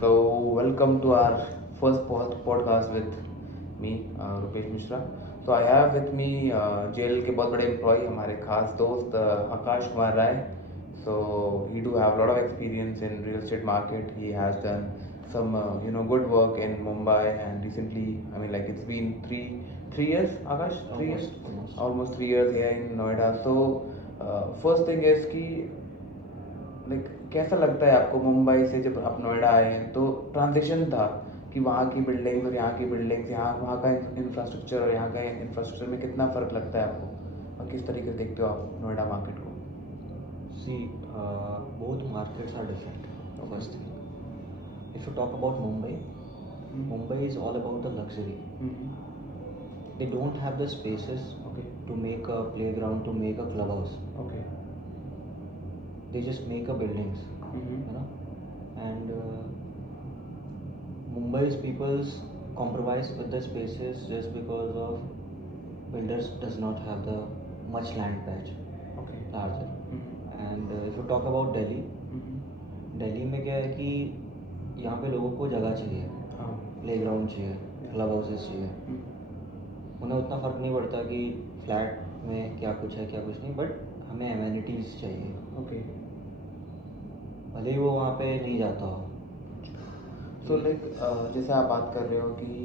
So, welcome to our first podcast with me, Rupesh Mishra. So, I have with me जेल के बहुत बड़े employee हमारे खास दोस्त Akash Kumar Rai. So, he do have a lot of experience in real estate market. He has done some good work in Mumbai, and recently, I mean, like it's been three years, Akash, 3 years, almost 3 years here in Noida. So, first thing is कि like कैसा लगता है आपको मुंबई से जब आप नोएडा आए हैं तो ट्रांजिशन था कि वहाँ की बिल्डिंग्स और यहाँ की बिल्डिंग्स, यहाँ वहाँ का इंफ्रास्ट्रक्चर और यहाँ का इंफ्रास्ट्रक्चर में कितना फ़र्क लगता है आपको और किस तरीके से देखते हो आप नोएडा मार्केट को? See, both markets are different. First thing, if you talk about Mumbai, Mumbai is all about the luxury. They don't have the spaces Okay. to make a playground, to make a clubhouse. Okay. They just make a buildings, you know. And Mumbai's people's compromise with the spaces just because of builders does not have the much land patch Okay. larger. And if you talk about Delhi, Delhi में क्या है कि यहाँ पे लोगों को जगह चाहिए, हाँ. प्लेग्राउंड चाहिए, क्लब हाउसेस चाहिए. उन्हें उतना फ़र्क नहीं पड़ता कि फ्लैट में क्या कुछ है क्या कुछ नहीं, बट हमें एमेनिटीज़ चाहिए. Okay. भले ही वो वहाँ पे नहीं जाता हो. सो लाइक जैसे आप बात कर रहे हो कि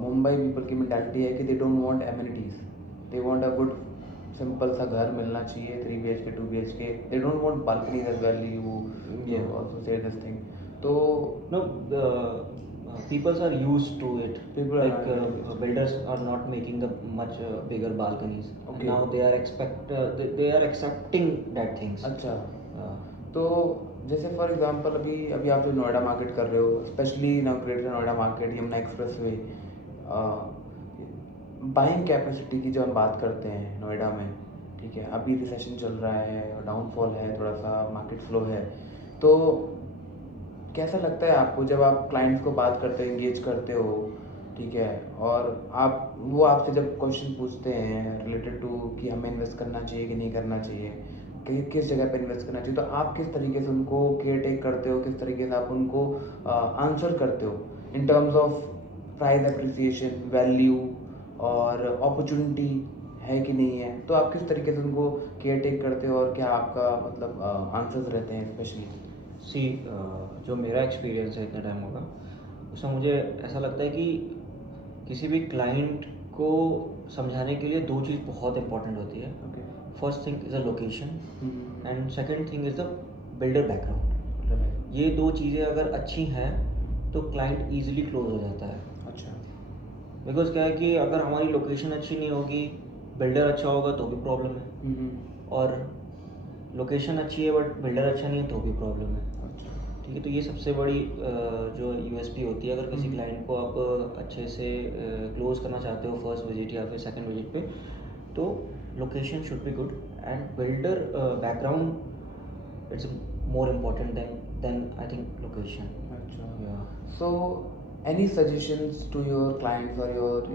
मुंबई पीपल की मेंटालिटी है कि they don't want amenities, they want a good simple सा घर मिलना चाहिए, 3 BHK 2 BHK, they don't want balconies as well. You also say this thing. तो No, the peoples are used to it. People are like not used to it. builders are not making the much bigger balconies. Okay. And now they are they are accepting that things. अच्छा, Uh, तो जैसे for example अभी अभी आप जो Noida market कर रहे हो, specially now greater Noida market, Yamuna express way, buying capacity की जो हम बात करते हैं नोएडा में, ठीक है, अभी रिसेशन चल रहा है और डाउनफॉल है, थोड़ा सा मार्केट स्लो है, तो कैसा लगता है आपको जब आप क्लाइंट्स को बात करते हो, इंगेज करते हो, ठीक है, और वो आपसे जब क्वेश्चन पूछते हैं रिलेटेड टू कि हमें इन्वेस्ट करना चाहिए कि नहीं करना चाहिए, कि किस जगह पे इन्वेस्ट करना चाहिए, तो आप किस तरीके से उनको केयर टेक करते हो, किस तरीके से आप उनको आंसर करते हो in terms of price appreciation, value और अपॉर्चुनिटी है कि नहीं है, तो आप किस तरीके से उनको केयर टेक करते हो और क्या आपका मतलब आंसर्स रहते हैं स्पेशली? सी जो मेरा एक्सपीरियंस है इतना टाइम होगा, उसमें मुझे ऐसा लगता है कि किसी भी क्लाइंट को समझाने के लिए दो चीज़ बहुत इंपॉर्टेंट होती है. Okay. First thing is a location and second thing is the builder background. ये दो चीज़ें अगर अच्छी हैं तो क्लाइंट ईजिली क्लोज हो जाता है. अच्छा. बिकॉज क्या है कि अगर हमारी लोकेशन अच्छी नहीं होगी, बिल्डर अच्छा होगा तो भी प्रॉब्लम है, और लोकेशन अच्छी है बट बिल्डर अच्छा नहीं है तो भी प्रॉब्लम है. ठीक है, तो ये सबसे बड़ी जो USP होती है. अगर किसी क्लाइंट को आप अच्छे से क्लोज करना चाहते हो फर्स्ट विजिट या फिर सेकंड विजिट पे, तो location should be good and builder background it's more important than I think location. अच्छा. So any suggestions to your clients और योर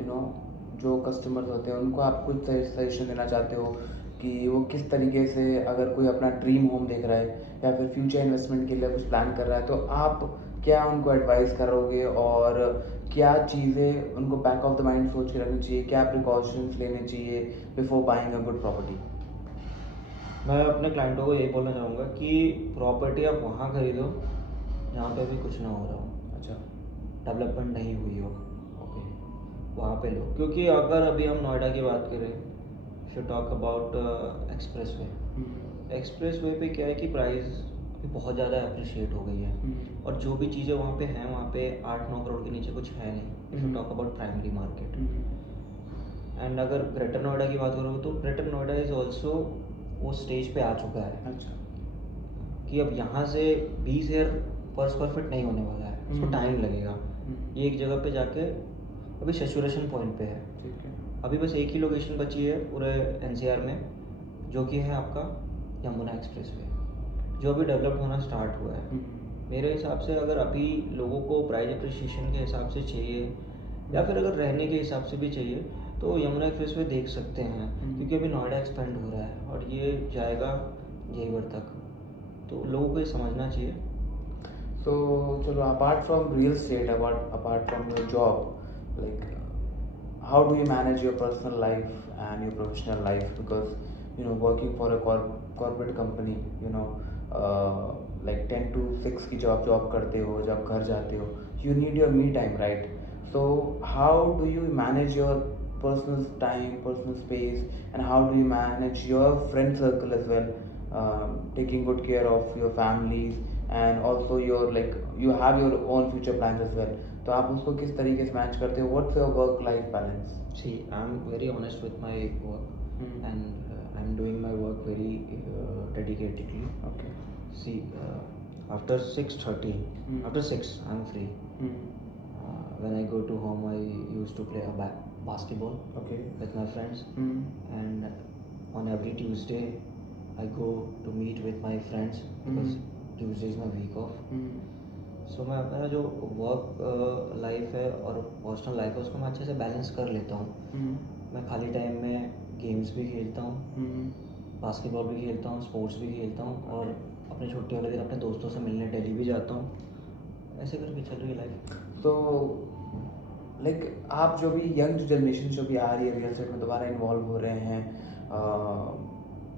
जो कस्टमर्स होते हैं उनको आप कुछ सजेशन देना चाहते हो कि वो किस तरीके से, अगर कोई अपना ड्रीम होम देख रहा है या फिर फ्यूचर इन्वेस्टमेंट के लिए कुछ प्लान कर रहा है, तो आप क्या उनको एडवाइस करोगे और क्या चीज़ें उनको बैक ऑफ द माइंड सोच के रखनी चाहिए, क्या प्रिकॉशंस लेने चाहिए before buying a good property? मैं अपने क्लाइंटों को यही बोलना चाहूँगा कि प्रॉपर्टी आप वहाँ खरीदो जहाँ पे भी कुछ ना हो रहा हो. अच्छा. डेवलपमेंट नहीं हुई हो, ओके. वहाँ पे लो. क्योंकि अगर अभी हम नोएडा की बात करें, if you talk about express way पे क्या है कि प्राइस अभी बहुत ज़्यादा अप्रिशिएट हो गई है, और जो भी चीज़ें वहाँ पे हैं वहाँ पे 8-9 करोड़ के नीचे कुछ है नहीं. If you talk about primary market. And अगर ग्रेटर नोएडा की बात करो तो ग्रेटर नोएडा इज़ ऑल्सो वो स्टेज पे आ चुका है. अच्छा. कि अब यहाँ से 20,000 पर स्क्वायर फीट नहीं होने वाला है, उसको टाइम लगेगा. ये एक जगह पे जाके अभी सैचुरेशन पॉइंट पे है. ठीक है. अभी बस एक ही लोकेशन बची है पूरे NCR में, जो कि है आपका यमुना एक्सप्रेस वे, जो अभी डेवलप होना स्टार्ट हुआ है. मेरे हिसाब से अगर अभी लोगों को प्राइस अप्रिशिएशन के हिसाब से चाहिए या फिर अगर रहने के हिसाब से भी चाहिए तो यमुना एक्सप्रेस वे देख सकते हैं. क्योंकि अभी नोएडा एक्सपेंड हो रहा है और ये जाएगा जेवर तक, तो लोगों को ये समझना चाहिए. So चलो apart from real estate, apart from your job, like how do you manage your personal life and your professional life? Because working for a corporate company, like 10 to 6 की जॉब करते हो, जब घर जाते हो, you need your me time, right? So how do you manage your personal time, personal space, and how do you manage your friend circle as well, taking good care of your families and also your like you have your own future plans as well. तो आप उसको किस तरीके से match करते हो? What's your work life balance? See, I'm very honest with my work, Hmm. and I'm doing my work very dedicatedly. Okay. See, after 6:30, Hmm. after 6, I'm free. Hmm. When I go to home, I used to play basketball Okay. with my friends, Hmm. and on every Tuesday, I go to meet with my friends because Tuesday is my week off. Hmm. सो मैं अपना जो work life है और personal life है उसको मैं अच्छे से बैलेंस कर लेता हूँ. Hmm. मैं खाली टाइम में गेम्स भी खेलता हूँ, Hmm. बास्केटबॉल भी खेलता हूँ, स्पोर्ट्स भी खेलता हूँ, और अपने छुट्टी वाले दिन अपने दोस्तों से मिलने दिल्ली भी जाता हूँ. ऐसे करके चल रही है लाइफ. तो लाइक आप जो भी यंग जनरेशन जो भी आ रही है रियल एस्टेट में दोबारा इन्वॉल्व हो रहे हैं,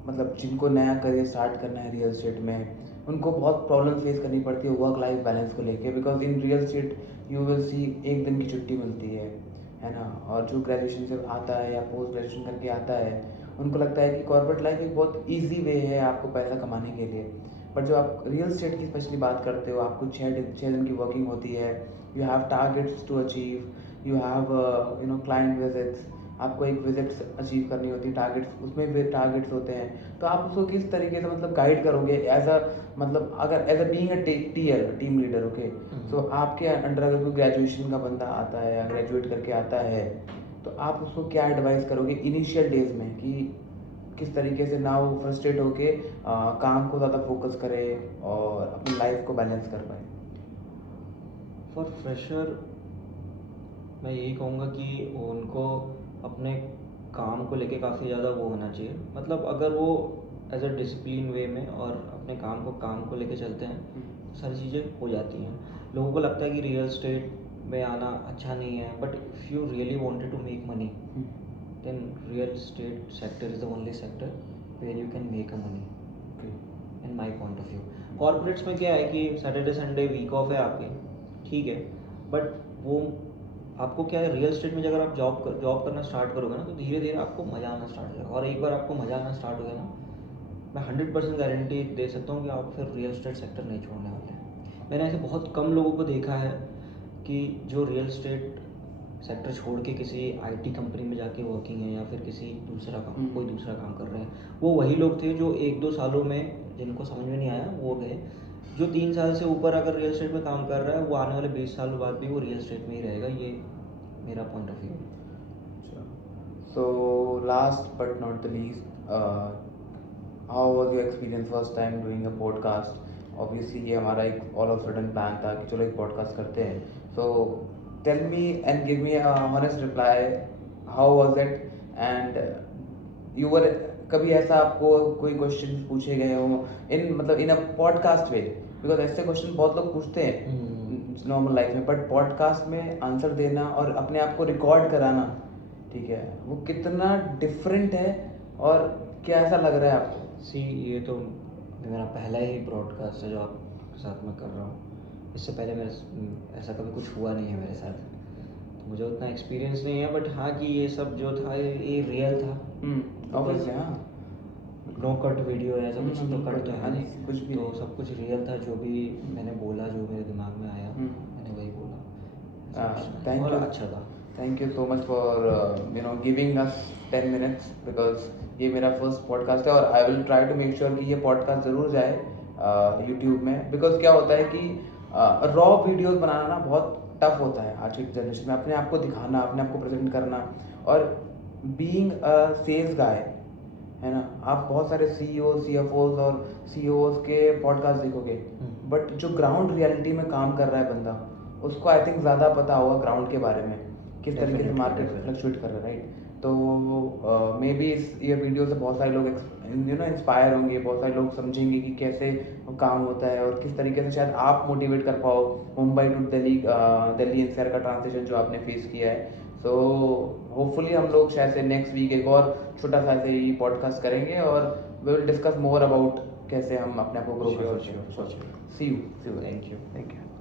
मतलब जिनको नया करियर स्टार्ट करना है रियल एस्टेट में, उनको बहुत प्रॉब्लम फेस करनी पड़ती है वर्क लाइफ बैलेंस को लेके. Because in real estate you will see एक दिन की छुट्टी मिलती है ना. और जो ग्रेजुएशन से आता है या पोस्ट ग्रेजुएशन करके आता है उनको लगता है कि कॉर्पोरेट लाइफ एक बहुत ईजी वे है आपको पैसा कमाने के लिए. बट जो आप रियल एस्टेट की स्पेशली बात करते हो, आपको 6 दिन की वर्किंग होती है. You have targets to achieve, you have client visits, आपको एक विजिट अचीव करनी होती है, टारगेट्स उसमें भी टारगेट्स होते हैं. तो आप उसको किस तरीके से मतलब गाइड करोगे एज अ मतलब अगर as a being a team leader. Okay, तो आपके अंडर अगर कोई ग्रेजुएशन का बंदा आता है या ग्रेजुएट करके आता है तो आप उसको क्या एडवाइस करोगे इनिशियल डेज में कि किस तरीके से ना वो फ्रस्ट्रेट होके काम को ज़्यादा फोकस करे और अपनी लाइफ को बैलेंस कर पाए? फॉर फ्रेशर मैं यही कहूँगा कि उनको अपने काम को लेके काफ़ी ज़्यादा वो होना चाहिए. मतलब अगर वो एज अ डिसिप्लिन वे में और अपने काम को लेके चलते हैं तो सारी चीज़ें हो जाती हैं. लोगों को लगता है कि रियल स्टेट में आना अच्छा नहीं है, but if you really wanted to make money then real estate sector is the only sector where you can make a money in my point of view. Corporates में क्या है कि सैटरडे संडे वीक ऑफ है आपके, ठीक है, but वो आपको क्या है रियल स्टेट में अगर आप जॉब करना स्टार्ट करोगे ना तो धीरे धीरे आपको मज़ा आना स्टार्ट हो जाएगा. और एक बार आपको मज़ा आना स्टार्ट हो गया ना, मैं 100% गारंटी दे सकता हूँ कि आप फिर रियल स्टेट सेक्टर नहीं छोड़ने वाले हैं. मैंने ऐसे बहुत कम लोगों को देखा है कि जो रियल स्टेट सेक्टर छोड़ के किसी IT कंपनी में जाके वर्किंग है या फिर किसी कोई दूसरा काम कर रहे हैं. वो वही लोग थे जो 1-2 सालों में जिनको समझ में नहीं आया वो गए. जो 3 साल से ऊपर अगर रियल स्टेट में काम कर रहा है वो आने वाले 20 सालों बाद भी वो रियल स्टेट में ही रहेगा. ये मेरा पॉइंट ऑफ व्यू है. So last but not the least, how was your experience first time doing a podcast? Obviously ये हमारा एक all of sudden plan था कि चलो एक podcast करते हैं. So tell me and give me a honest reply. How was it? And you were कभी ऐसा आपको कोई क्वेश्चन पूछे गए हो मतलब इन अ पॉडकास्ट वे? बिकॉज ऐसे क्वेश्चन बहुत लोग पूछते हैं नॉर्मल लाइफ में, बट पॉडकास्ट में आंसर देना और अपने आप को रिकॉर्ड कराना, ठीक है, वो कितना डिफरेंट है और क्या ऐसा लग रहा है आपको? ये तो मेरा पहला ही ब्रॉडकास्ट है जो आपके साथ मैं कर रहा हूँ. इससे पहले मेरे ऐसा कभी कुछ हुआ नहीं है मेरे साथ, तो मुझे उतना एक्सपीरियंस नहीं है. बट हाँ कि ये सब जो था ये रियल था. ऑब्वियसली हाँ, नो कट वीडियो है, ऐसा कुछ तो कट तो है नहीं, कुछ भी तो नहीं. सब कुछ रियल था. जो भी मैंने बोला, जो मेरे दिमाग में आया मैंने वही बोला. Thank और you. अच्छा था. Thank you so much for giving us 10 minutes, because ये मेरा फर्स्ट पॉडकास्ट है और I will try to make sure कि ये पॉडकास्ट ज़रूर जाए यूट्यूब में. बिकॉज क्या होता है कि रॉ वीडियोस बनाना ना बहुत टफ होता है आज की जनरेशन में. अपने आप को दिखाना, अपने आप को प्रेजेंट करना, और बीइंग अ सेल्स गाय है ना, आप बहुत सारे CEO, CFOs और CEOs के पॉडकास्ट देखोगे, बट जो ग्राउंड रियलिटी में काम कर रहा है बंदा उसको आई थिंक ज़्यादा पता होगा ग्राउंड के बारे में, किस तरीके से मार्केट फ्लक्चुएट कर रहा है, राइट? तो मे बी ये वीडियो से बहुत सारे लोग इंस्पायर होंगे, बहुत सारे लोग समझेंगे कि कैसे काम होता है और किस तरीके से शायद आप मोटिवेट कर पाओ मुंबई टू दिल्ली दिल्ली एनसीआर का ट्रांजिशन जो आपने फेस किया है। सो होपफुली हम लोग शायद से नेक्स्ट वीक एक और छोटा सा ऐसे ही पॉडकास्ट करेंगे और we will discuss more about कैसे हम अपने आप को ग्रो कर सकते हैं। See you. Thank you.